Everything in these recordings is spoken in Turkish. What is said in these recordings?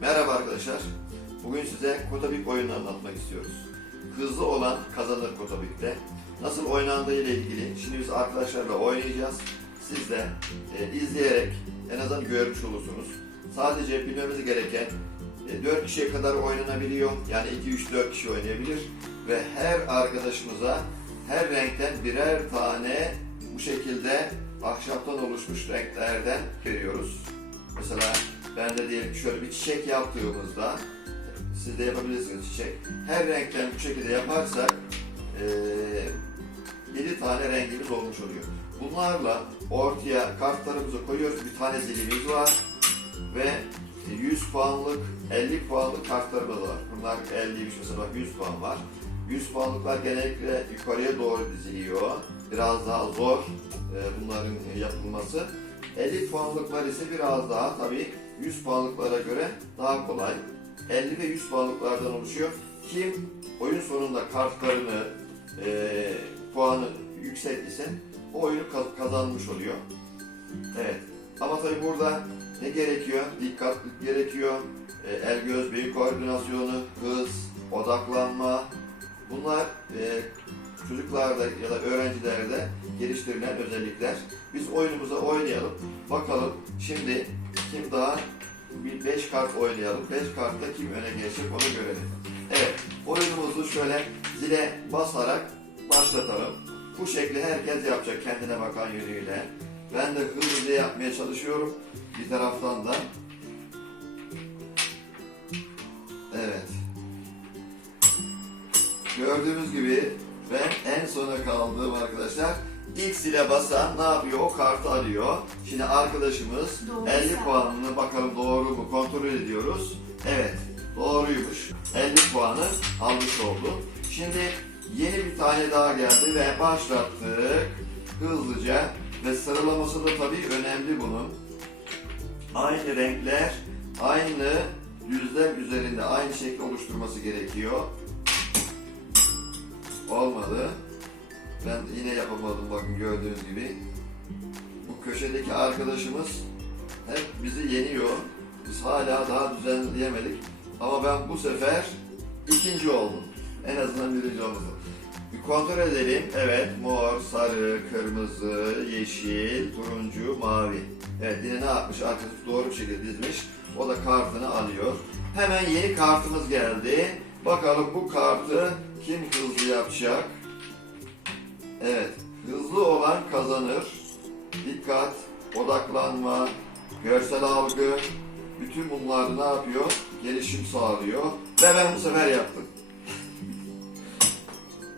Merhaba arkadaşlar. Bugün size Kotabik oyununu anlatmak istiyoruz. Hızlı olan kazanır Kotabik'te. Nasıl oynandığı ile ilgili şimdi biz arkadaşlarla oynayacağız. Siz de e, izleyerek en azından görmüş olursunuz. Sadece bilmemiz gereken e, 4 kişiye kadar oynanabiliyor. Yani 2-3-4 kişi oynayabilir. Ve her arkadaşımıza her renkten birer tane bu şekilde ahşaptan oluşmuş renklerden veriyoruz. Mesela ben de diyelim şöyle bir çiçek yaptığımızda siz de yapabilirsiniz çiçek. Her renkten bu şekilde yaparsak eee 7 tane rengimiz olmuş oluyor. Bunlarla ortaya kartlarımızı koyuyoruz. Bir tane zilimiz var ve 100 puanlık, 50 puanlık kartlarımız var. Bunlar 50'ymiş mesela bak 100 puan var. 100 puanlıklar genellikle yukarıya doğru diziliyor. Biraz daha zor e, bunların yapılması. 50 puanlıklar ise biraz daha tabii 100 puanlıklara göre daha kolay. 50 ve 100 puanlıklardan oluşuyor. Kim oyun sonunda kartlarını, e, puanı yüksek ise o oyunu kaz- kazanmış oluyor. Evet. Ama tabii burada ne gerekiyor? Dikkat gerekiyor. E, el göz beyin koordinasyonu, hız, odaklanma. Bunlar e, çocuklarda ya da öğrencilerde geliştirilen özellikler. Biz oyunumuza oynayalım. Bakalım şimdi kim daha bir 5 kart oynayalım. 5 kartta kim öne geçecek onu görelim. Evet. Oyunumuzu şöyle zile basarak başlatalım. Bu şekli herkes yapacak kendine bakan yönüyle. Ben de hızlıca yapmaya çalışıyorum. Bir taraftan da. Evet. Gördüğünüz gibi ben en sona kaldım arkadaşlar. İlk zile basan ne yapıyor? O kartı alıyor. Şimdi arkadaşımız Doğru 50 sen. puanını bakalım doğru mu kontrol ediyoruz. Evet doğruymuş. 50 puanı almış oldu. Şimdi yeni bir tane daha geldi ve başlattık hızlıca ve sıralaması da tabii önemli bunun. Aynı renkler, aynı düzlem üzerinde aynı şekli oluşturması gerekiyor. Olmadı. Ben yine yapamadım bakın gördüğünüz gibi. Bu köşedeki arkadaşımız hep bizi yeniyor. Biz hala daha düzenleyemedik. Ama ben bu sefer ikinci oldum. En azından birinci olmadım. Bir kontrol edelim. Evet, mor, sarı, kırmızı, yeşil, turuncu, mavi. Evet, yine ne yapmış? Arkadaş doğru bir şekilde dizmiş. O da kartını alıyor. Hemen yeni kartımız geldi. Bakalım bu kartı kim hızlı yapacak? Evet, hızlı olan kazanır. Dikkat, odaklanma, görsel algı, bütün bunlar ne yapıyor? Gelişim sağlıyor. Ve ben bu sefer yaptım.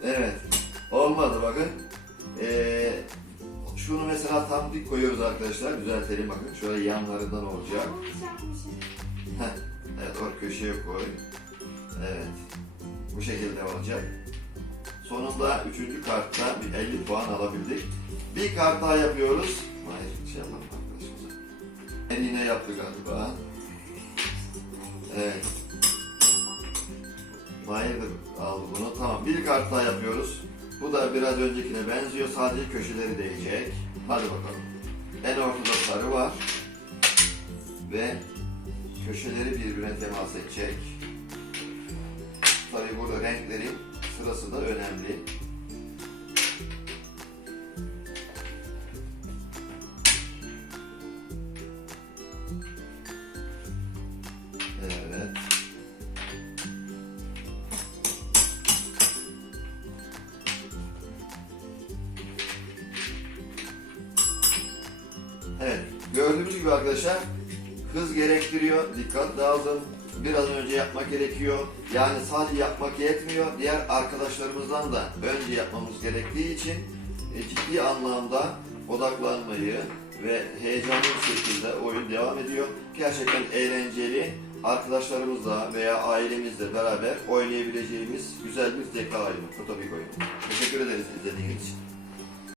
evet, olmadı bakın. Ee, şunu mesela tam dik koyuyoruz arkadaşlar. Düzeltelim bakın. Şöyle yanlarından olacak. Heh, evet, o köşeye koy. Evet, bu şekilde olacak. Sonunda üçüncü kartta bir 50 puan alabildik. Bir kart daha yapıyoruz. Hayır, şey yapalım arkadaşımıza. En yine yaptı galiba. Evet. Mahir aldı bunu. Tamam, bir kart daha yapıyoruz. Bu da biraz öncekine benziyor. Sadece köşeleri değecek. Hadi bakalım. En ortada sarı var. Ve köşeleri birbirine temas edecek. Tabii burada renklerin sırası da önemli. Evet. Evet. Gördüğümüz gibi arkadaşlar hız gerektiriyor, dikkat lazım. Biraz önce yapmak gerekiyor. Yani sadece yapmak yetmiyor. Diğer arkadaşlarımızdan da önce yapmamız gerektiği için e, ciddi anlamda odaklanmayı ve heyecanlı bir şekilde oyun devam ediyor. Gerçekten eğlenceli. Arkadaşlarımızla veya ailemizle beraber oynayabileceğimiz güzel bir zeka oyunu, Kotobik oyunu. Teşekkür ederiz izlediğiniz için.